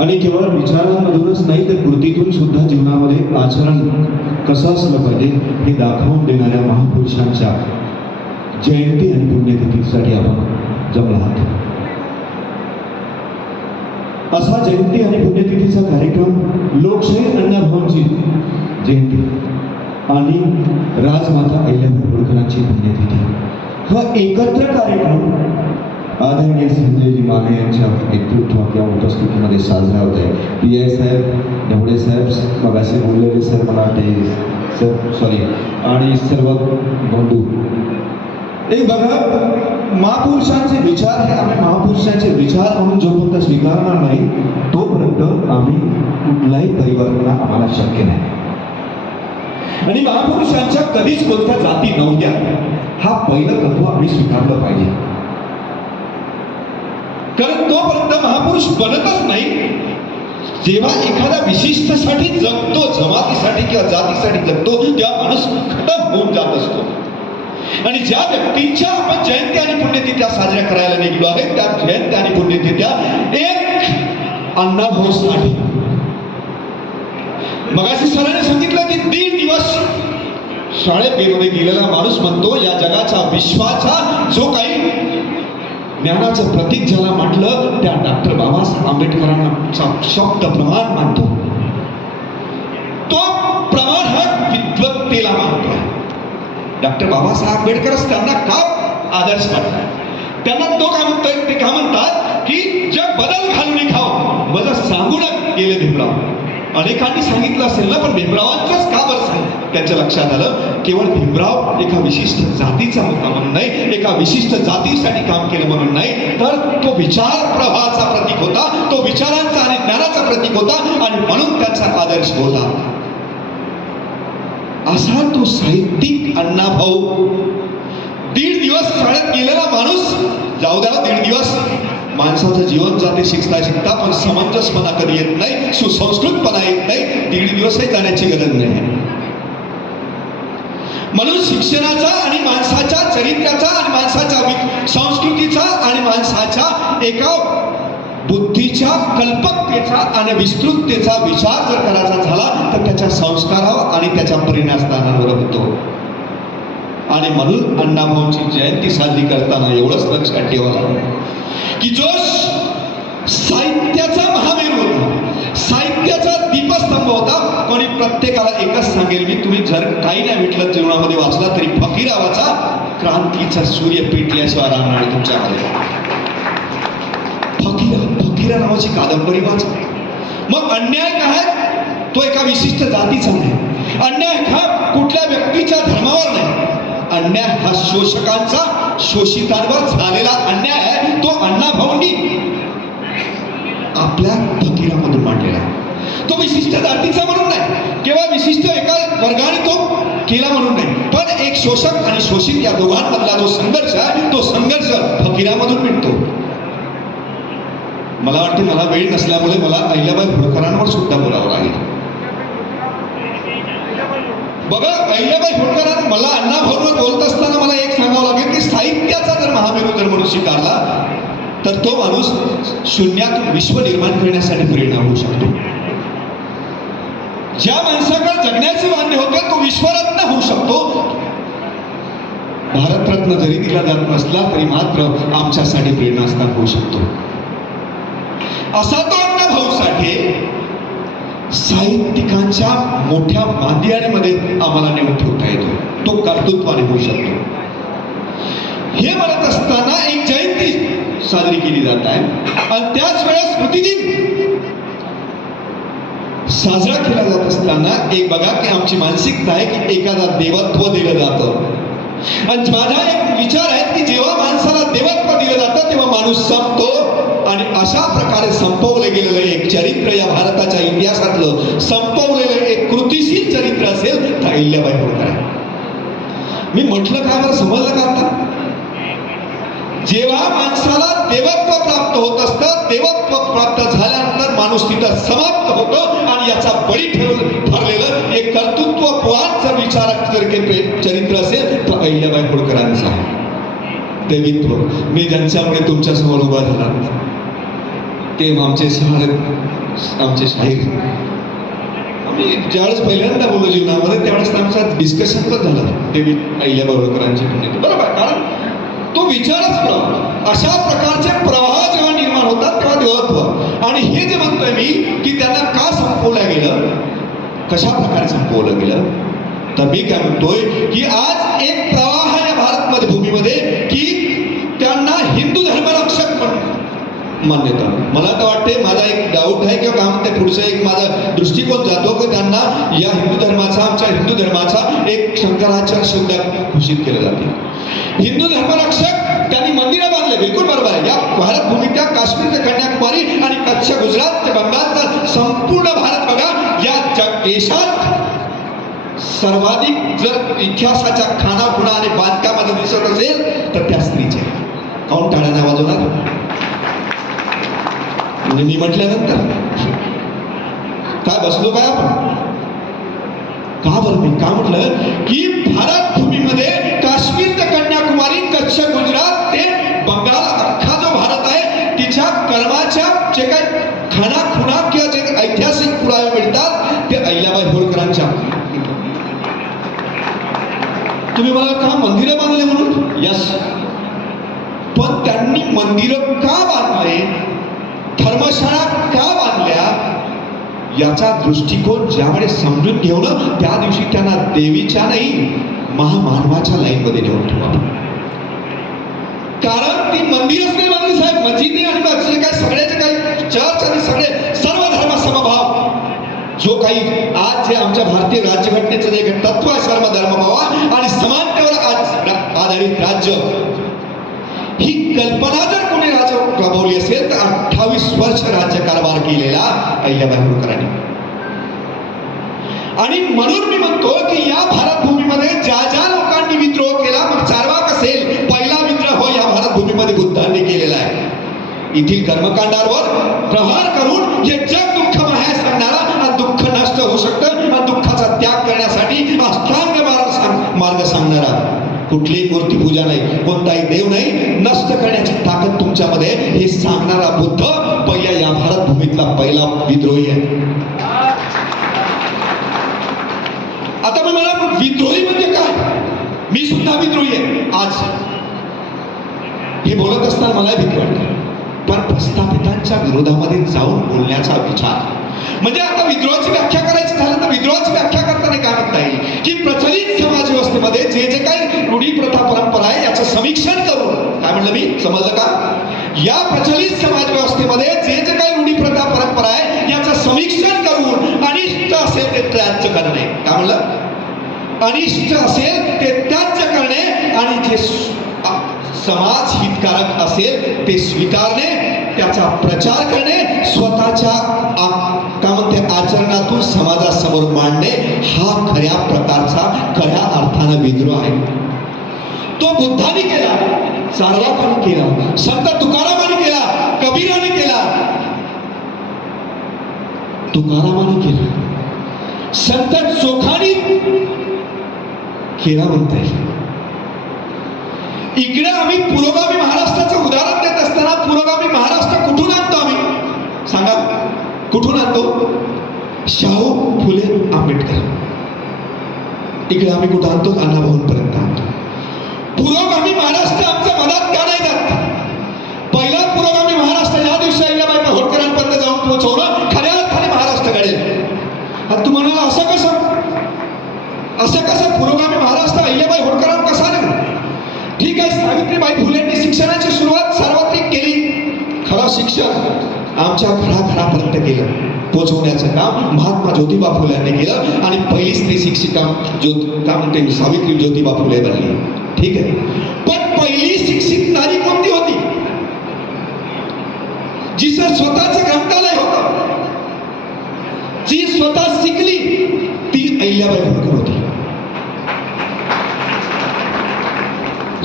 आणि केवळ विचारांमधूनच नाही तर कृतीतून सुद्धा जीवनामध्ये आचरण कसं असलं पाहिजे हे दाखवून देणाऱ्या महापुरुषांच्या जयंती आणि पुण्यतिथीसाठी आपण जमला आहात. असा जयंती आणि पुण्यतिथीचा कार्यक्रम लोकशाहीर अण्णाभाऊंची जयंती आणि राजमाता अहिल्याबाई होळकरांची पुण्यतिथी हा एकत्र कार्यक्रम आदरणीय संजयजी माने यांच्या नेतृत्वात किंवा उपस्थितीमध्ये साजरा होत आहे. PI साहेब, ढवळे साहेब, मगाशी बोललेले सर, मला ते सर सॉरी, आणि सर्व बंधू. एक बघा, महापुरुषांचे विचार हे आम्ही महापुरुषांचे विचार म्हणून जोपर्यंत स्वीकारणार नाही तोपर्यंत आम्ही कुठलाही परिवर्तन आम्हाला शक्य नाही. आणि महापुरुषांच्या कधीच कोणत्या जाती नव्हत्या हा पहिलं तत्व आम्ही स्वीकारलं पाहिजे. कारण तोपर्यंत महापुरुष बनतच नाही जेव्हा एखाद्या विशिष्टसाठी जगतो, जमातीसाठी किंवा जातीसाठी जगतो, तेव्हा माणूस खतम होऊन जात असतो. आणि ज्या व्यक्तींच्या आपण जयंती आणि पुण्यतिथ्या साजऱ्या करायला निघलो आहे त्या जयंती आणि पुण्यतिथ्या एक अण्णाभाऊ साठे. मगाशी सरांनी सांगितलं की 1.5 दिवस शाळेमध्ये गेलेला माणूस म्हणतो या जगाचा विश्वाचा जो काही ज्ञानाचं प्रतीक ज्याला म्हटलं त्या डॉक्टर बाबासाहेब आंबेडकरांचा शब्द प्रमाण मानतो. तो प्रमाण हा विद्वत्तेला मानतोय. डॉक्टर बाबासाहेब आंबेडकरच त्यांना का आदर्श मानतात? त्यांना तो काय म्हणतोय, ते काय म्हणतात की जग बदल घालून खाव मला सांगून गेले भीमराव. अनेकांनी सांगितलं असेल ना, पण भीमरावांचंच का बरं सांग? त्यांच्या लक्षात आलं केवळ भीमराव एका विशिष्ट जातीचा होता म्हणून नाही, एका विशिष्ट जातीसाठी काम केलं म्हणून नाही, तर तो विचार प्रवाहाचा प्रतीक होता, तो विचारांचा आणि ज्ञानाचा प्रतीक होता आणि म्हणून त्याचा आदर्श होता. असा तो साहित्यिक अण्णाभाऊ 1.5 दिवस शाळेत गेलेला माणूस. जाऊ द्या 1.5 दिवस माणसाचं जीवन जाते शिकता शिकता, पण समंजसपणा कधी येत नाही, सुसंस्कृतपणा येत नाही. 1.5 दिवसही जाण्याची गरज नाही. म्हणून शिक्षणाचा आणि माणसाच्या चरित्राचा आणि माणसाच्या संस्कृतीचा आणि माणसाच्या एका बुद्धीच्या कल्पकतेचा आणि विस्तृततेचा विचार जर करायचा झाला तर त्याच्या संस्कारावर आणि त्याच्या परिणामस्थानावर होतो. आणि म्हणून अण्णाभाऊंची जयंती साजरी करताना एवढंच लक्षात ठेवा की जो साहित्याचा महामेरू होता, साहित्याचा दीपस्तंभ होता. कोणी प्रत्येकाला एकच सांगेल मी, तुम्ही जर काही नाही भेटलं जीवनामध्ये वाचला तरी फकीरावाचा क्रांतीचा सूर्य पेटल्याशिवाय राहणार तुमच्याकडे. फकीरा नावाची कादंबरी वाचा. मग अन्याय काय? तो एका विशिष्ट जातीचा नाही. अन्याय हा कुठल्या व्यक्तीच्या धर्मावर नाही. अन्याय हा शोषकांचा शोषितांवर झालेला अन्याय आहे. तो अण्णाभाऊंनी आपल्या फकीरामधून मांडलेला. तो विशिष्ट जातीचा म्हणून नाही, केवळ विशिष्ट एका वर्गाने तो केला म्हणून नाही, पण एक शोषक आणि शोषित या दोघांमधला जो संघर्ष आहे तो संघर्ष फकीरामधून मिळतो. मला वाटते मला वेळ नसल्यामुळे मला अहिल्याबाई होळकरांवर सुद्धा बोलावं लागेल. बघा, अहिल्याबाई होळकरांना मला अण्णाभाऊंवर बोलत असताना मला एक सांगावं लागेल की साहित्याचा जर महामेरू जर म्हणून स्वीकारला तर तो माणूस शून्यातून विश्व निर्माण करण्यासाठी प्रेरणा होऊ शकतो. ज्या माणसाकडे जगण्याचे वांदे होते तो विश्वरत्न होऊ शकतो. भारतरत्न जरी दिला जात नसला तरी मात्र आमच्यासाठी प्रेरणास्थान होऊ शकतो. असा तो अण्णाभाऊ साठे साहित्यिकांच्या मोठ्या मांदियाळीमध्ये आम्हाला नेऊन ठेवता येतो. तो कर्तृत्वाने होऊ शकतो. हे म्हणत असताना एक जयंती साजरी केली जात आहे आणि त्याच वेळेस स्मृतिदिन साजरा केला जात असताना एक बघा की आमची मानसिकता आहे की एखादा देवत्व दिलं जातं. आणि माझा एक विचार आहे की जेव्हा माणसाला देवत्व दिलं जातं तेव्हा माणूस संपतो. आणि अशा प्रकारे संपवले गेलेलं एक चरित्र या भारताच्या इतिहासातलं संपवलेलं एक कृतिशील चरित्र असेल तर अहिल्याबाई होळकर. मी म्हटलं काय, मला समजलं का आता? जेव्हा माणसाला देवत्व प्राप्त होत असतं, देवत्व प्राप्त झाल्यानंतर माणूस तिथं समाप्त होतो आणि याचा बळी ठरलेलं एक कर्तृत्ववान जर विचारक जर चरित्र असेल तर अहिल्याबाई होळकरांचा देवित्व. मी ज्यांच्यामुळे तुमच्या समोर उभा झाला ते आमचे आमचे शाहीर. आम्ही ज्यावेळेस पहिल्यांदा बोललो जीवनामध्ये त्यावेळेस आमचं डिस्कशन पण झालं देवी अहिल्याबाई होळकरांची पुण्यतिथी. बरोबर, कारण तो विचारच प्रवाह, अशा प्रकारचे प्रवाह जेव्हा निर्माण होतात तेव्हा देवत्व. आणि हे जे म्हणतोय मी की त्यांना का संपवलं गेलं, कशा प्रकारे संपवलं गेलं, तर मी काय म्हणतोय की आज एक प्रवाह आहे भारत भूमीमध्ये की त्यांना हिंदू धर्मरक्षक मान्यता. मला तर वाटते, माझा एक डाऊट आहे किंवा काय म्हणते पुढचा एक माझा दृष्टिकोन जातो की त्यांना या हिंदू धर्माचा, आमच्या हिंदू धर्माचा एक शंकराचार्य शब्दात घोषित केलं जाते. हिंदू धर्मरक्षक त्यांनी मंदिरं बांधले, बिलकुल बरोबर आहे. या भारत भूमी त्या काश्मीर ते कन्याकुमारी आणि कच्छ, गुजरात ते बंगालचा संपूर्ण भारत बघा, या देशात सर्वाधिक जर इतिहासाच्या खानाखुणा आणि बांधकामामध्ये दिसत असेल तर त्या स्त्रीचे. काऊन टाळ्या नाही वाजवणार? म्हणजे मी म्हटल्यानंतर काय बसलो काय आपण? का बरं मी का म्हटलं की भारत भूमीमध्ये काश्मीर ते कन्याकुमारी, कच्छ, गुजरात ते बंगाल, अख्खा जो भारत आहे तिच्या कर्माच्या जे काही खानाखुणा किंवा जे ऐतिहासिक पुरावे मिळतात ते अहिल्याबाई होळकरांच्या. तुम्ही मला का मंदिरं बांधले म्हणून? यस, पण त्यांनी मंदिरं का बांधले, धर्मशाळा का बांधल्या, याचा दृष्टिकोन ज्यावेळेस समजून घेऊन त्या दिवशी त्यांना देवीच्या नाही महामानवाच्या लाईनमध्ये नेऊन ठेवा. कारण ती मंदिरच नाही बांधली साहेब, मस्जिदी आणि बाकीचे काय सगळ्याचे काही चर्च आणि सगळे सर्व धर्म समभाव जो काही आज जे आमच्या भारतीय राज्यघटनेचं जे तत्व आहे, सर्व धर्मभाव आणि समानतेवर आज आधारित राज्य, ही कल्पना जर कोणी राबवली असेल तर 28 वर्ष राज्यकारभार केलेला अहिल्याबाई होळकरांनी. आणि म्हणून मी म्हणतो की या भारत भूमीमध्ये ज्या ज्या लोकांनी विद्रोह केला, मग चारवाक असेल, पहिला विद्रोह या भारत भूमीमध्ये बुद्धांनी केलेला आहे. येथील कर्मकांडावर प्रहार करून हे जग दुःखमय आहे सांगणारा, दुःख नष्ट होऊ शकतं आणि दुःखाचा त्याग करण्यासाठी अष्टांग मार्ग सांगणारा. कुठलीही मूर्ती पूजा नाही, कोणताही देव नाही, नष्ट करण्याची ताकद तुमच्यामध्ये हे सांगणारा बुद्ध पहिल्या या भारत भूमीतला पहिला विद्रोही आहे. आता मी मला विद्रोही म्हणजे काय, मी सुद्धा विद्रोही आहे. आज हे बोलत असताना मला भीती वाटते, पण प्रस्थापितांच्या विरोधामध्ये जाऊन बोलण्याचा विचार म्हणजे आता विद्रोहाची व्याख्या करायची झालं तर विद्रोहाची व्याख्या करताना काय म्हणता येईल की प्रचलित समाज व्यवस्थेमध्ये जे जे काही रूढी प्रथा परंपरा आहे याचं समीक्षण करून, काय म्हणलं मी, समजलं का? या प्रचलित समाज व्यवस्थेमध्ये जे जे काही रूढी प्रथा परंपरा आहे याचं समीक्षण करून अनिष्ट असेल ते त्याज्य करणे. काय म्हणलं? अनिष्ट असेल ते त्याज्य करणे आणि जे समाज हितकारक असेल ते स्वीकारणे, त्याचा प्रचार करणे, स्वतःच्या काय म्हणते आचरणातून समाजासमोर मांडणे, हा खऱ्या प्रकारचा खऱ्या अर्थानं विद्रोह आहे. तो बुद्धाने केला, चार्वाकाने केला, संत तुकारामाने केला, कबीराने केला, तुकारामाने केला, संत चोखानी केला म्हणता येईल. इकडे आम्ही पुरोगामी महाराष्ट्राचं उदाहरण देत असताना पुरोगामी महाराष्ट्र कुठून आणतो आम्ही सांगा? कुठून आणतो? शाहू फुले आंबेडकर. इकडे आम्ही कुठं आणतो? अण्णाभाऊंपर्यंत आणतो. पुरोगामी महाराष्ट्र आमच्या मनात का नाही जात? पहिला पुरोगामी महाराष्ट्र या दिवशी अहिल्याबाई होळकरांपर्यंत जाऊन पोहोचवणं खऱ्या अर्थाने महाराष्ट्र घडेल. आता तू म्हणाला असं कसं पुरोगामी महाराष्ट्र अहिल्याबाई होळकरांना कसा नाही? ठीक आहे, सावित्रीबाई फुलेंनी शिक्षणाची सुरुवात सार्वत्रिक केली. खरं शिक्षण आमच्या घराघरापर्यंत केलं, पोहोचवण्याचं काम महात्मा ज्योतिबा फुले यांनी केलं आणि पहिली स्त्री शिक्षिका काय म्हणते सावित्री ज्योतिबा फुले बनली. ठीक आहे, पण पहिली शिक्षित नारी कोणती होती? जिचं स्वतःचं ग्रंथालय होतं, जी स्वतः शिकली, ती अहिल्याबाई होळकर होती.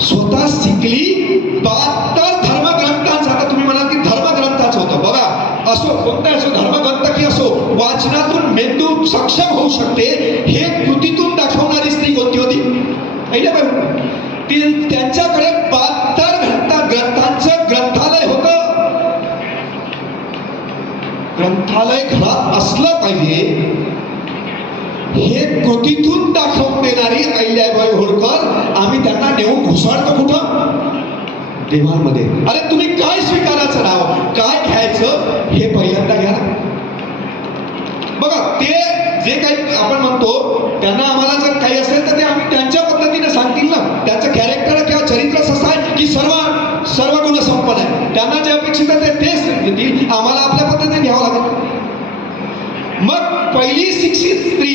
स्वतः शिकली, 72 धर्मग्रंथांचं, आता तुम्ही म्हणाल की धर्मग्रंथाचं होतं बघा, असो कोणता असो धर्मग्रंथ की असो, वाचनातून मेंदू सक्षम होऊ शकते हे कृतीतून दाखवणारी स्त्री कोणती होती? अहिल्याबाई. त्यांच्याकडे 72 ग्रंथांचं ग्रंथालय होतं. ग्रंथालय घरात असलं पाहिजे हे कृतीतून दाखवून देणारी अहिल्याबाई होळकर आम्ही त्यांना नेऊन घुसाळतो कुठं? देवांमध्ये. अरे तुम्ही काय स्वीकारायचं नाव, काय घ्यायचं हे पहिल्यांदा घ्या. बघा ते जे काही आपण म्हणतो त्यांना आम्हाला जर काही असेल तर ते आम्ही त्यांच्या पद्धतीने सांगतील ना. त्यांचं कॅरेक्टर किंवा चरित्र असं आहे की सर्व गुण संपन्न आहे. त्यांना जे अपेक्षित आहे ते तेच देतील, आम्हाला आपल्या पद्धतीने घ्यावं लागेल. मग पहिली शिक्षित स्त्री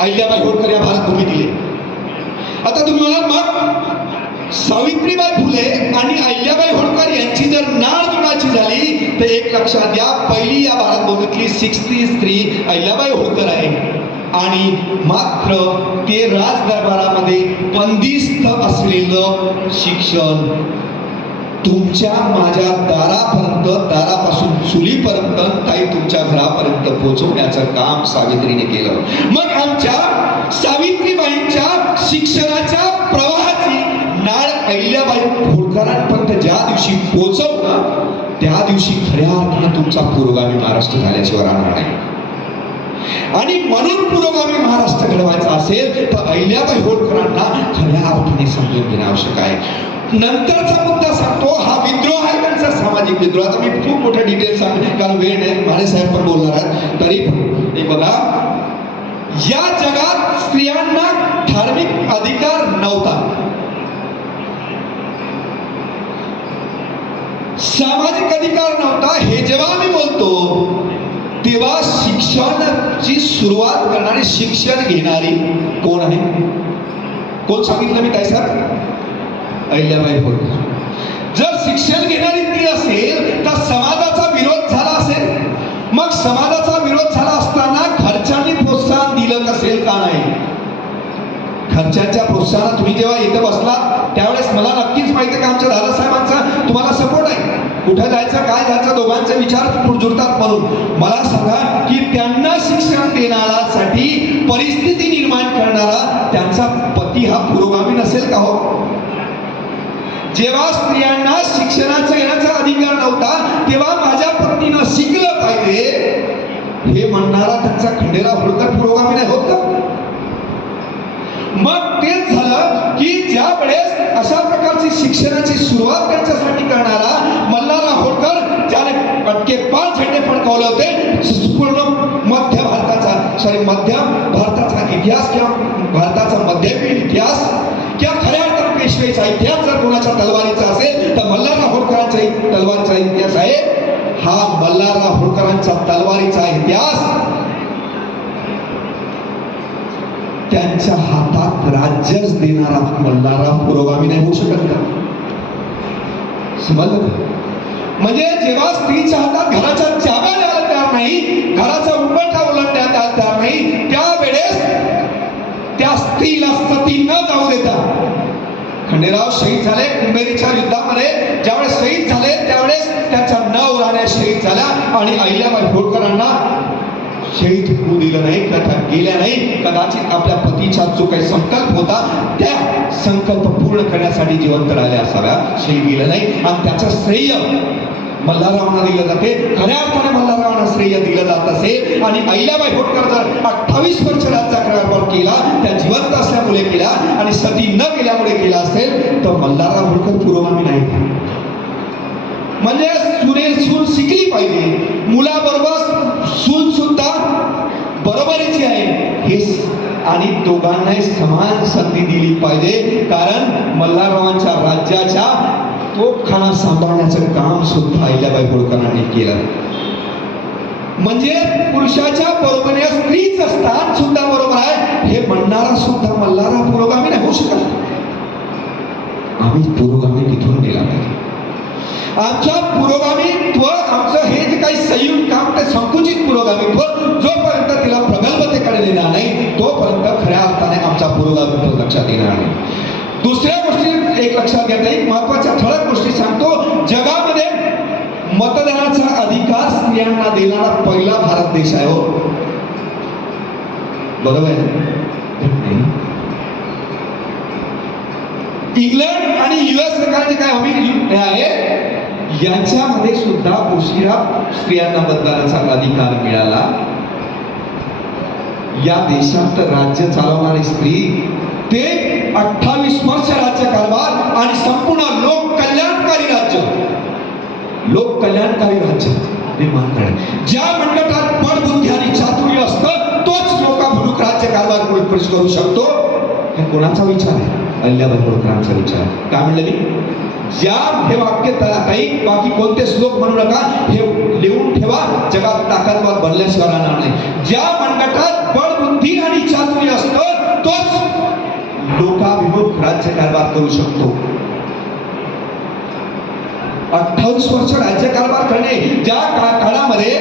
अहिल्याबाई होळकर या भारतभूमी दिली. आता तुम्ही म्हणाल मग सावित्रीबाई फुले आणि अहिल्याबाई होळकर यांची जर नाळ जुळायची झाली तर एक लक्षात घ्या, पहिली या भारतभूमीतली शिक्षित स्त्री अहिल्याबाई होळकर आहे. आणि मात्र ते राजदरबारामध्ये बंदिस्त असलेलं शिक्षण तुमच्या माझ्या दारापासून चुलीपर्यंत काही तुमच्या घरापर्यंत पोहोचवण्याचं काम सावित्रीने केलं. मग आमच्या सावित्रीबाईंच्या शिक्षणाच्या प्रवाहाची नाळ अहिल्याबाई होळकरांपर्यंत ज्या दिवशी पोहोचवलं त्या दिवशी खऱ्या अर्थाने तुमचा पुरोगामी महाराष्ट्र झाल्याशिवाय राहणार नाही. आणि म्हणून पुरोगामी महाराष्ट्र घडवायचा असेल तर अहिल्याबाई होळकरांना खऱ्या अर्थाने समजून घेणं आवश्यक आहे. नंतरचा मुद्दा सांगतो, हा विद्रोह आहे त्यांचा सामाजिक विद्रोह. आता मी खूप मोठे डिटेल सांगेन कारण वेळ नाही, भाडे साहेब पण बोलणार आहेत. तरी हे बघा, या जगात स्त्रियांना धार्मिक अधिकार नव्हता, सामाजिक अधिकार नव्हता. हे जेव्हा मी बोलतो तेव्हा शिक्षणाची सुरुवात करणारी, शिक्षण घेणारी कोण आहे? कोण सांगितलं मी काय सर? अहिल्याबाई होळकर. जर शिक्षण घेणारी ती असेल तर समाजाचा विरोध झाला असेल. मग समाजाचा विरोध झाला असताना घरच्यांनी प्रोत्साहन दिलं नसेल का नाही? घरच्यांच्या प्रोत्साहनात तुम्ही जेव्हा इथं बसला त्यावेळेस मला नक्कीच माहिती आहे की आमच्या दादासाहेबांचा तुम्हाला सपोर्ट आहे. कुठं जायचं काय जायचं दोघांचे विचार जुळतात. म्हणून मला सांगा की त्यांना शिक्षण देणाऱ्यासाठी परिस्थिती निर्माण करणारा त्यांचा पती हा पुरोगामी नसेल का हो? जेव्हा स्त्रियांना शिक्षणाचा घेण्याचा अधिकार नव्हता तेव्हा माझ्या पत्नीनं शिकलं पाहिजे हे म्हणणारा त्यांचा खंडेराव होळकर पुरोगामी नाही होत का? मग तेच झालं की ज्या वेळेस अशा प्रकारची शिक्षणाची सुरुवात त्यांच्यासाठी करणारा मल्हारराव होळकर ज्याने अटके 5 झेंडे फडकावले होते, पूर्ण मध्य भारताचा इतिहास किंवा भारताचा मध्ययुगीन इतिहास किंवा खऱ्या अर्थाने पेशवेचा इतिहास जर कोणाच्या तलवारीचा असेल तर मल्हारराव होळकरांचा तलवारीचा इतिहास आहे. हा मल्हारराव होळकरांचा तलवारीचा इतिहास त्यांच्या हातात राज्यच देणारा मल्हारराव पुरोगामी नाही होऊ शकत का? समजलं? म्हणजे जेव्हा स्त्रीच्या हातात घराच्या चाव्या द्यायला तयार नाही, घराचा उंबरठा उलटण्याला तयार नाही, त्यावेळेस त्या स्त्रीला सती न जाऊ देता खंडेराव शहीद झाले कुंभेरीच्या युद्धामध्ये. ज्यावेळेस शहीद झाले त्यावेळेस त्याच्या 9 राण्या शहीद झाल्या आणि अहिल्याबाई होळकरांना शहीद होऊ दिलं नाही, कथा गेल्या नाही. कदाचित आपल्या पतीचा जो काही संकल्प होता त्या संकल्प पूर्ण करण्यासाठी जिवंत राहिल्या असाव्या, शहीद गेलं नाही. आणि त्याचं श्रेय मल्हाररावांना दिलं जाते. खऱ्या अर्थाने मल्हाररावांना श्रेय दिलं जात असेल. आणि अहिल्याबाई होळकर जर 28 वर्ष राज्याकारभार केला, त्या जिवंत असल्यामुळे केला आणि सती न केल्यामुळे केला असेल तर मल्हारराव होळकर पुरोगामी नाही. म्हणजे सून शिकली पाहिजे, मुलाबरोबर सून सुद्धा बरोबरीची आहे हे, आणि दोघांनाही समान संधी दिली पाहिजे. कारण मल्हाररावांच्या राज्याच्या तोफखाना सांभाळण्याचं काम सुद्धा अहिल्याबाई होळकरांनी केलं. म्हणजे पुरुषाच्या बरोबरीने स्त्रीचं स्थान सुद्धा बरोबर आहे हे म्हणणारा सुद्धा मल्हारराव पुरोगामी नाही होऊ शकत. आम्ही पुरोगामी तिथून गेला पाहिजे. आमच्या पुरोगामीत्व, आमचं हे जे काही संयुक्त काम ते संकुचित पुरोगामीत्व जोपर्यंत तिला प्रगल्भतेकडे नेणार नाही तोपर्यंत खऱ्या अर्थाने आमचा पुरोगामीत्व लक्षात येणार नाही. दुसऱ्या गोष्टी एक लक्षात घेता येईल, महत्वाच्या ठळक गोष्टी सांगतो. जगामध्ये मतदानाचा अधिकार स्त्रियांना देणारा पहिला भारत देश आहे. हो बरोबर आहे. इंग्लंड आणि US सरकारचे काय हमी आहे, यांच्यामध्ये सुद्धा उशिरा स्त्रियांना मतदानाचा अधिकार मिळाला. या देशात राज्य चालवणारी स्त्री ते 28 वर्ष राज्य कारभार आणि संपूर्ण लोक कल्याणकारी राज्य निर्माण करणे. ज्या मंडळात बळ बुद्धी आणि चातुर्य असतं तोच लोकाभिमुख राज्य कारभार करू शकतो. हे कोणाचा विचार आहे? अहिल्याबाई होळकरांचा विचार. काय म्हणलं मी? ज्या हे वाक्य ताई बाकी कोणते श्लोक म्हणू नका, हे लिहून ठेवा. जगात ताकदवार बनल्याशिवाय राहणार नाही. ज्या मनगटात बळ बुद्धी आणि चातुर्य असतं तोच लोकाभिमुख राज्य कारभार करू शकतो. 28 वर्ष राज्य कारभार करणे, ज्या काळामध्ये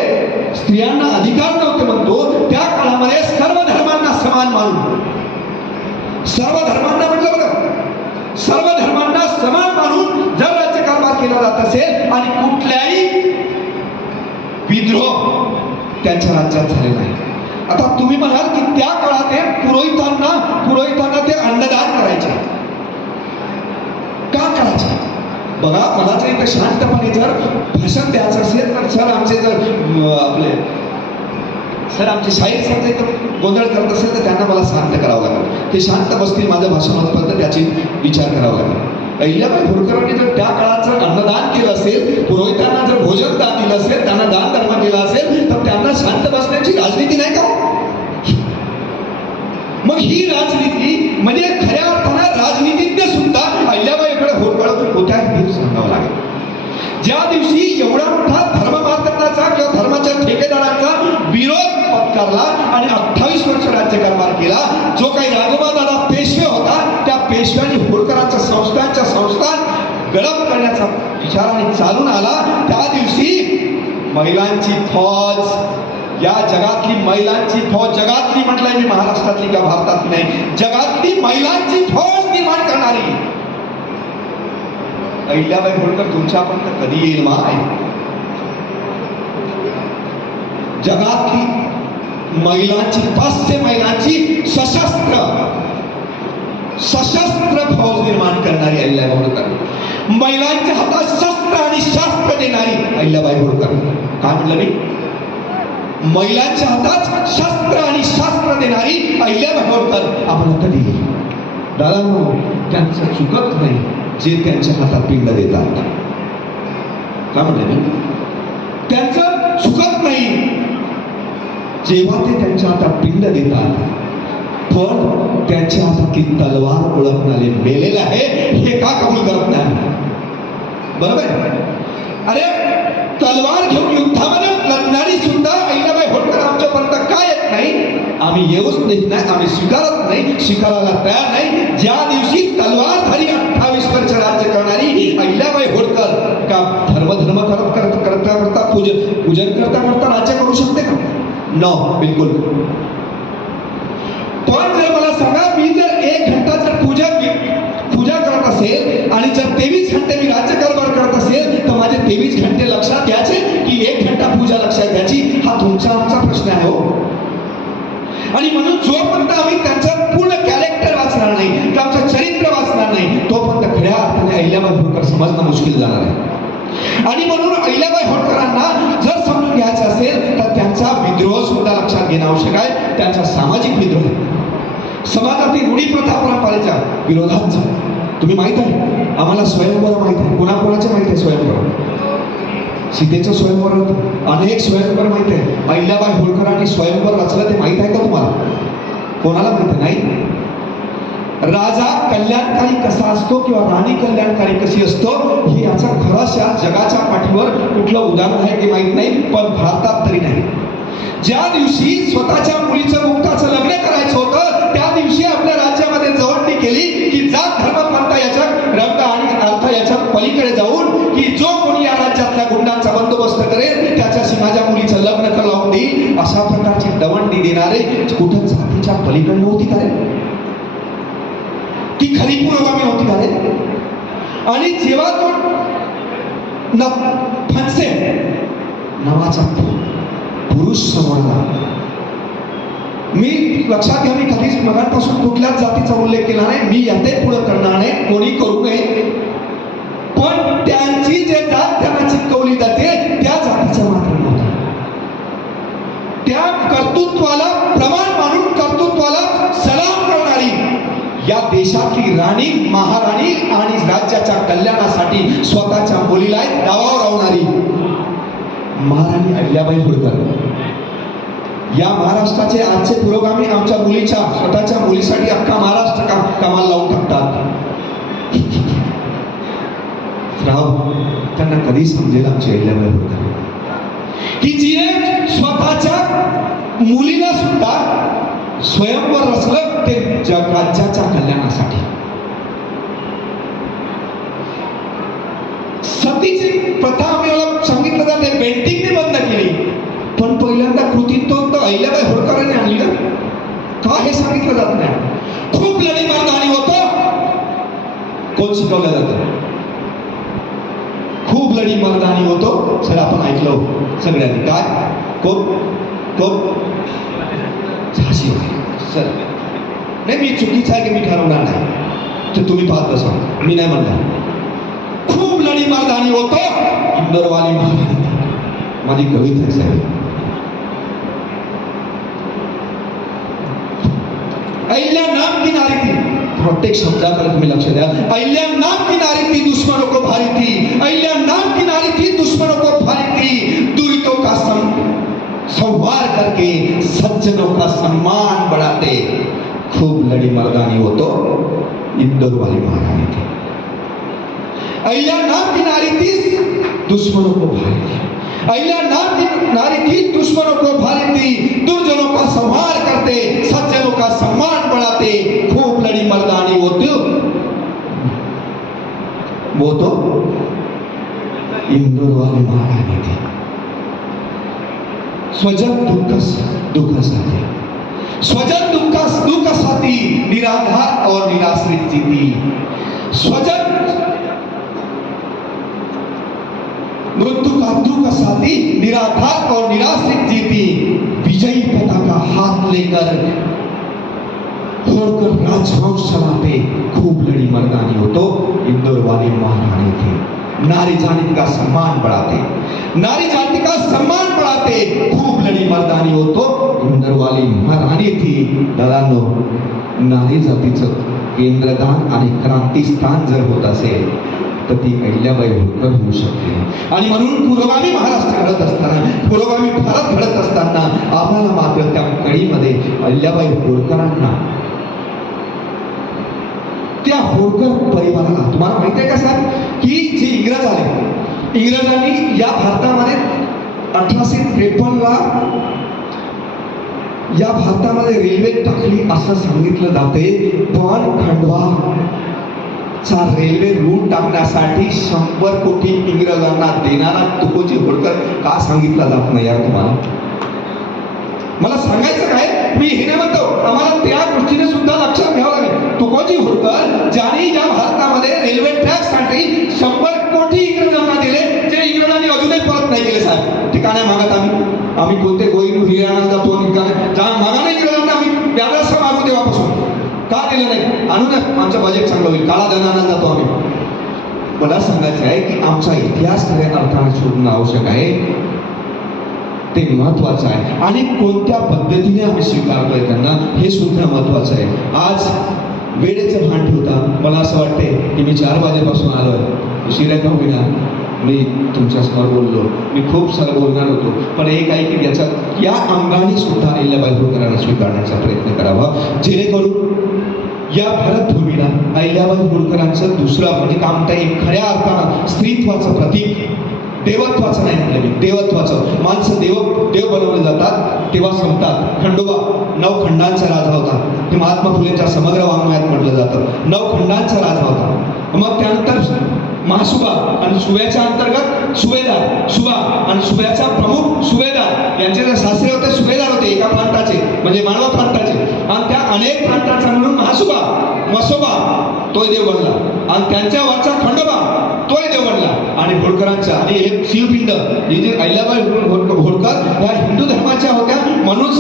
स्त्रियांना अधिकार नव्हते म्हणतो त्या काळामध्ये सर्व धर्मांना समान मानून, सर्व धर्मांना म्हटलं बघा, सर्व धर्मांना समान मानून जर राज्य कारभार केला जात असेल आणि कुठल्याही विद्रोह त्यांच्या राज्यात झाले नाही. आता तुम्ही म्हणाल की त्या काळात ते पुरोहितांना ते अन्नदान करायचे. का करायचे? बघा, मला जर इथे शांतपणे जर भाषण द्यायचं असेल तर सर आमचे शाहीर सर जर गोंधळ करत असेल तर त्यांना मला शांत करावं लागेल. ते शांत बसतील माझं भाषण होतपर्यंत त्याची विचार करावा लागेल. अहिल्याबाई होळकरांनी जर त्या काळात जर अन्नदान केलं असेल, पुरोहितांना जर भोजन दान दिलं असेल, त्यांना दान धर्म केला असेल तर त्यांना शांत बसण्याची राजनीती नाही का? मग ही राजनीती म्हणजे खऱ्या अर्थानं राजनीतीज्ञ सुद्धा अहिल्याबाईकडे होळकर होत्या हे सांगावं लागेल. ज्या दिवशी एवढा मोठा धर्ममार्तकाचा किंवा धर्माच्या ठेकेदारांचा विरोध पत्करला आणि 28 वर्ष राज्यकारभार केला, जो काही राघवादादा पेशवे होता त्या पेशव्यांनी होळकरांच्या संस्थान गडप करण्याचा विचाराने चालून आला. त्या दिवशी महिलांची फौज, या जगातली महिलांची फौज, जगातली म्हटलंय मी, महाराष्ट्रातली किंवा भारतातली नाही, जगातली महिलांची फौज निर्माण करणारी अहिल्याबाई होळकर तुमच्यापर्यंत कधी येईल माय? जगातली महिलांची, 500 महिलांची सशस्त्र फौज निर्माण करणारी अहिल्याबाई होळकर, महिलांच्या हातात शस्त्र आणि शास्त्र देणारी अहिल्याबाई होळकर. काय म्हटलं मी? महिलांच्या हातात शस्त्र आणि शास्त्र देणारी अहिल्याबाई होळकर आपण कधी? दादा त्यांचं चुकत नाही जे त्यांच्या हातात पिंड देतात. काय म्हणले मी? त्यांचं चुकत नाही जेव्हा ते त्यांच्या हातात पिंड देतात, पण त्यांच्या हातातली तलवार ओळखणारे मेलेले आहे हे का कबूल करत नाही? बरोबर? अरे तलवार घेऊन युद्धामध्ये लढणारी सुद्धा अहिल्याबाई होळकर आमच्यापर्यंत का येत नाही? आम्ही येऊच देत नाही, आम्ही स्वीकारत नाही, स्वीकारायला तयार नाही. ज्या दिवशी तलवारधारी 28 वर्ष राज्य करणारी अहिल्याबाई होळकर का धर्म करता पूजन करता राज्य करू शकते का? नो, बिलकुल. पण जर मला सांगा, मी जर 1 घंटा जर पूजा करत असेल आणि जर 23 घंटे मी राज्यकारभार करत असेल तर माझे 23 घंटे लक्षात घ्यायचे की 1 घंटा पूजा लक्षात घ्यायची? हा तुमचा आमचा प्रश्न आहे हो. आणि म्हणून जोपर्यंत आम्ही त्यांचं पूर्ण कॅरेक्टर वाचणार नाही, त्यांचं चरित्र वाचणार नाही, तोपर्यंत खऱ्या अर्थाने अहिल्याबाई होळकर समजणं मुश्किल जाणार आहे. आणि म्हणून अहिल्याबाई होळकरांना जर समजून घ्यायचं असेल तर त्यांचा विद्रोह सुद्धा लक्षात घेणं आवश्यक आहे. त्यांचा सामाजिक विद्रोह, समाजातील रूढी प्रथा परंपरेच्या विरोधात. तुम्ही माहित आहे, आम्हाला स्वयंवर माहित आहे. कोणाकोणाचे माहित आहे स्वयंवर? सीतेचं स्वयंवर होतं, अनेक स्वयंवर माहित आहे. अहिल्याबाई होळकरांनी स्वयंवर रचलं ते माहित आहे का तुम्हाला? कोणाला माहित नाही? राजा कल्याणकारी कसा असतो किंवा राणी कल्याणकारी कशी असतो हे याचा खराशा जगाच्या पाठीवर कुठलं उदाहरण आहे ते माहित नाही, पण भारतात तरी नाही. ज्या दिवशी स्वतःच्या मुलीचं मुक्ताचं लग्न करायचं होतं त्या दिवशी आपल्या राज्यामध्ये जवळणी केली की जात धर्म पंथ याच्या रंग आणि अर्थ याच्या पलीकडे जाऊन की जो कोणी या राज्यातल्या गुंडांचा बंदोबस्त करेल त्याच्याशी माझ्या मुलीचं लग्न तर लावून देईल, अशा प्रकारची दवंडी देणारे कुठं जातीच्या पलीकडे नव्हती का रे? ती खरी पुरोगामी होती का रे? आणि जेव्हा तो फणसे नावाचा पुरुष समोरला, मी लक्षात घ्या, मी कधीच मगांपासून कुठल्याच जातीचा उल्लेख केला नाही, मी याते पुढे करणार नाही, कोणी करू नये. पण त्यांची जे जात त्यांची कर्तृत्वाला प्रमाण मानून कर्तृत्वाला सलाम करणारी, या देशातली राणी, महाराणी आणि राज्याच्या कल्याणासाठी स्वतःच्या मुलीला दावावर लावणारी महाराणी अहिल्याबाई होळकर. या महाराष्ट्राचे आजचे पुरोगामी आमच्या मुलीच्या स्वतःच्या मुलीसाठी अख्खा महाराष्ट्र कामाला लावून टाकतात. राव, त्यांना कधी समजेल आमची अहिल्याबाई होळकर की जिने स्वतःच्या मुलीला सुद्धा स्वयंवर रचलं ते राज्याच्या कल्याणासाठी. सतीची प्रथा आम्ही सांगितलं जाते पेंटिंगने बंद केली, पण पहिल्यांदा कृतीत तो अहिल्याबाई होळकरांनी आणली ना, का हे सांगितलं जात नाही. खूप लढी मर्दानी होतो, कोण शिकवलं जातं? खूप लढी मर्दानी होतो. सर आपण ऐकलं सगळ्यांनी, काय कोण कोण झाशीबाई. सर नाही, मी चुकीचं आहे की मी ठरवणार नाही, तर तुम्ही पाहत बसा, मी नाही म्हणणार. खूप लढी मर्दानी होतो, इंदोरवाली महाराणी, माझी कविता आहे साहेब. अहिल्या नाम की नारी थी, प्रत्येक शब्दाकडे तुम्ही लक्ष द्या. अहिल्या नाम की नारी थी, दुश्मनों को भारी थी. अहिल्या नाम की नारी थी, दुश्मनों को भारी थी. दुरितों का संहार करके सज्जनों का सम्मान बढ़ाते. खूप लड़ी मर्दानी हो तो इंदौर वाली महारानी थी. अहिल्या नाम की नारी थी, दुश्मनों को भारी थी. अहिल्या नाम की नारी थी, दुश्मनों को भारी थी. दुर्जनों का संहार करते, सज्जनों का सम्मान बढ़ाते. खूप लड़ी मर्दानी होती वो तो इंदौर वाली महारानी थी. स्वजन दुःखासाठी, स्वजन दुःखासाठी निराधार और निराश्रित जीती. स्वजन मृत्यु का दुःखासाठी निराधार और निराश्रित जीती. विजयी पताका हाथ लेकर होळकर राजवंश चलाते. खूब लड़ी मर्दानी हो तो इंदौर वाली महारानी थी. नारी जाति का सम्मान बढ़ाते, नारी जाति का सम्मान बढ़ाते. खूब लड़ी मर्दानी हो तो इंदौर वाली महारानी थी. दादांनो, नारी जातीचं केंद्रदान आणि क्रांतिस्थान जर होत असेल तर ती अहिल्याबाई होळकर होऊ शकते. आणि म्हणून पुरोगामी महाराष्ट्र घडत असताना, पुरोगामी भारत घडत असताना आम्हाला मात्र त्या कळीमध्ये अहिल्याबाई होळकरांना, त्या होळकर परिवाराला, तुम्हाला माहिती आहे का साहेब की जे इंग्रज आले, इंग्रजांनी या भारतामध्ये 1853ला या भारतामध्ये रेल्वे टाकली असं सांगितलं जाते. पण खंडवा चा रेल्वे रूट टाकण्यासाठी 100 कोटी इंग्रजांना देणारा तुकोजी होळकर का सांगितला जात नाही यार तुम्हाला? मला सांगायचं काय, मी हे नाही म्हणतो, आम्हाला त्या गोष्टीने सुद्धा लक्षात घ्यावं लागेल. तुकोजी होळकर ज्यांनी या भारतामध्ये रेल्वे ट्रॅकसाठी 100 कोटी इंग्रजांना दिले, जे इंग्रजांनी अजूनही परत नाही केले साहेब. ठिकाणे मागत आम्ही कोणते गोईन हिरियाणा जातो, मागा नाही इंग्रजांना, आम्ही व्यापार मागू तेव्हापासून का दिलं नाही? आणू ना, आमचं बजेट चांगलं होईल, काळा धनाला जातो आम्ही. मला सांगायचं आहे की आमचा इतिहास खऱ्या अर्थाने शोधणं आवश्यक आहे, ते महत्वाचं आहे. आणि कोणत्या पद्धतीने आम्ही स्वीकारतोय त्यांना हे सुद्धा महत्वाचं आहे. आज वेळेचं भान ठेवता मला असं वाटतंय की मी 4 वाजेपासून आलोय, उशिरा का होईना मी तुमच्या समोर बोललो. मी खूप सारं बोलणार होतो, पण एक आहे की या अंगाने सुद्धा अहिल्याबाई होळकरांना स्वीकारण्याचा प्रयत्न करावा, जेणेकरून या भारतभूमीला अहिल्याबाई होळकरांचं दुसरं म्हणजे काय म्हणता येईल, खऱ्या अर्थानं स्त्रीत्वाचं प्रतीक, देवत्वाचं नाही म्हटलं मी, देवत्वाचं. माणसं देव बनवले जातात तेव्हा संपतात. खंडोबा 9 खंडांचा राजा होता, हे महात्मा फुलेंच्या समग्र वाङ्मयात म्हटलं जातं. 9 खंडांचा राजा होता. मग त्यानंतर महासुबा आणि सुब्याच्या अंतर्गत सुभेदार, सुबा आणि सुब्याचा प्रमुख सुभेदार यांचे जे सासरे होते सुभेदार होते एका प्रांताचे, म्हणजे माळवा प्रांताचे. आणि त्या अनेक प्रांताचा म्हणून महासुबा, मसोबा तोय देव बनला, आणि त्यांच्या वरचा खंडोबा तोय देव बनला. आणि होळकरांचा आणि एक शिवपिंड, हे जे अहिल्याबाई होळकर या हिंदू धर्माच्या होत्या म्हणून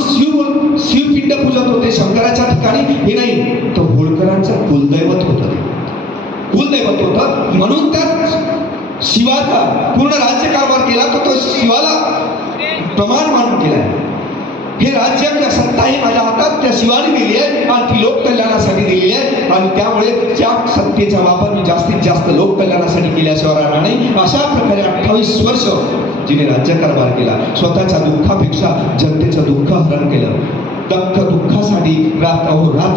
शिवपिंड पूजत होते शंकराच्या ठिकाणी. हे नाही तर होळकरांचं कुलदैवत होतं, कुलदैवत होतं. म्हणून त्या शिवाचा पूर्ण राज्यकारभार केला, तर तो शिवाला प्रमाण मानून केलाय. हे राज्य नशिबाने दिली आहे आणि ती लोककल्याणासाठी दिली आहे. आणि त्यामुळे त्या सत्तेचा वापर मी जास्तीत जास्त लोककल्याणासाठी केल्याशिवाय राहणार नाही. अशा प्रकारे 28 वर्ष जिने राज्यकारभार केला, स्वतःच्या दुःखापेक्षा जनतेचं दुःख हरण केलं. दुःखासाठी रात्र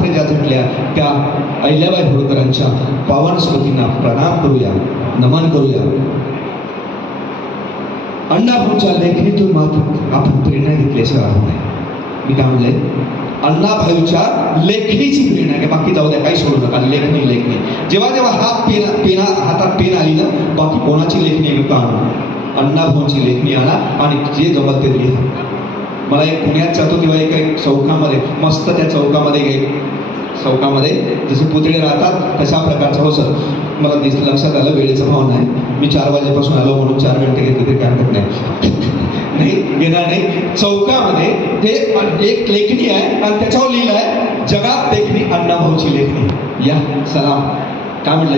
ज्या झटल्या त्या अहिल्याबाई होळकरांच्या पावन स्मृतींना प्रणाम करूया, नमन करूया. अण्णाभाऊच्या लेखणीतून मात्र आपण प्रेरणा घेतल्याशिवाय राहू नये. मी काय म्हणलंय, अण्णाभाऊच्या लेखणीची प्रेरणा घ्या, बाकी जाऊ द्या, काही सोडू नका. लेखणी लेखणी जेव्हा जेव्हा हातात पेन आली ना, बाकी कोणाची लेखणी नका आणू, अण्णाभाऊची लेखणी आणा आणि जे जमत ते लिहा. मला एक पुण्यात जातो तेव्हा एक चौकामध्ये मस्त, त्या चौकामध्ये एक चौकामध्ये जसे पुतळे राहतात तशा प्रकारचा, हो सर मला लक्षात आलं, वेळेचा भाव नाही, मी 4 वाजेपासून आलो म्हणून 4 घंटे घेतले तरी काय हरकत नाही, घेणार नाही. चौकामध्ये ते एक लेखणी आहे आणि त्याच्यावर लिहिलं आहे, जगात लेखणी अण्णाभाऊची लेखणी. या सलाम. काय म्हटलं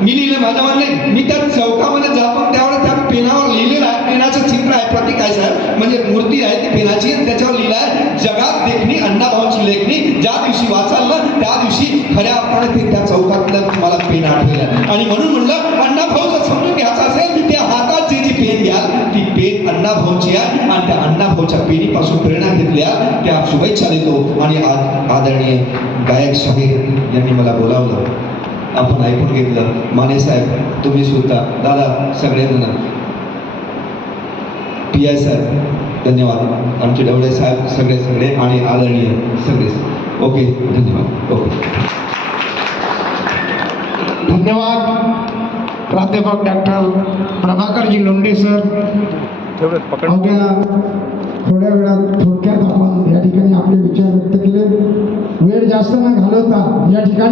मी लिहिलं, माझं म्हणणं नाही, मी त्या चौकामध्ये जातो त्यावेळेस त्या पेनावर लिहिलेलं आहे, पेनाचं चित्र आहे, प्रतीक आहे साहेब, म्हणजे मूर्ती आहे ती पेनाची, त्याच्यावर लिहिलं आहे जगात लेखणी अण्णाभाऊची लेखणी. ज्या दिवशी वाचाल ना त्या दिवशी खऱ्या अर्थाने ते त्या चौकातलं मला पेन आठवलं आणि म्हणून म्हणलं अण्णाभाऊचं समजून घ्यायचं असेल त्या हातात जी पेन घ्याल ती पेन अण्णाभाऊची आहे आणि त्या अण्णाभाऊच्या पेनीपासून प्रेरणा घेतल्या त्या शुभेच्छा देतो. आणि आदरणीय गायक शाहीर यांनी मला बोलावलं, आपण ऐकून घेतलं. माने साहेब, तुम्ही सुद्धा, दादा, सगळेजण, PI साहेब धन्यवाद, आमचे डवळे साहेब सगळे आणि आदरणीय सगळे. ओके, धन्यवाद. ओके, धन्यवाद प्राध्यापक डॉक्टर प्रभाकरजी लोंढे सर. थोड्या वेळात थोडक्यात आपण या ठिकाणी आपले विचार व्यक्त केले. वेळ जास्त न घालवता या ठिकाणी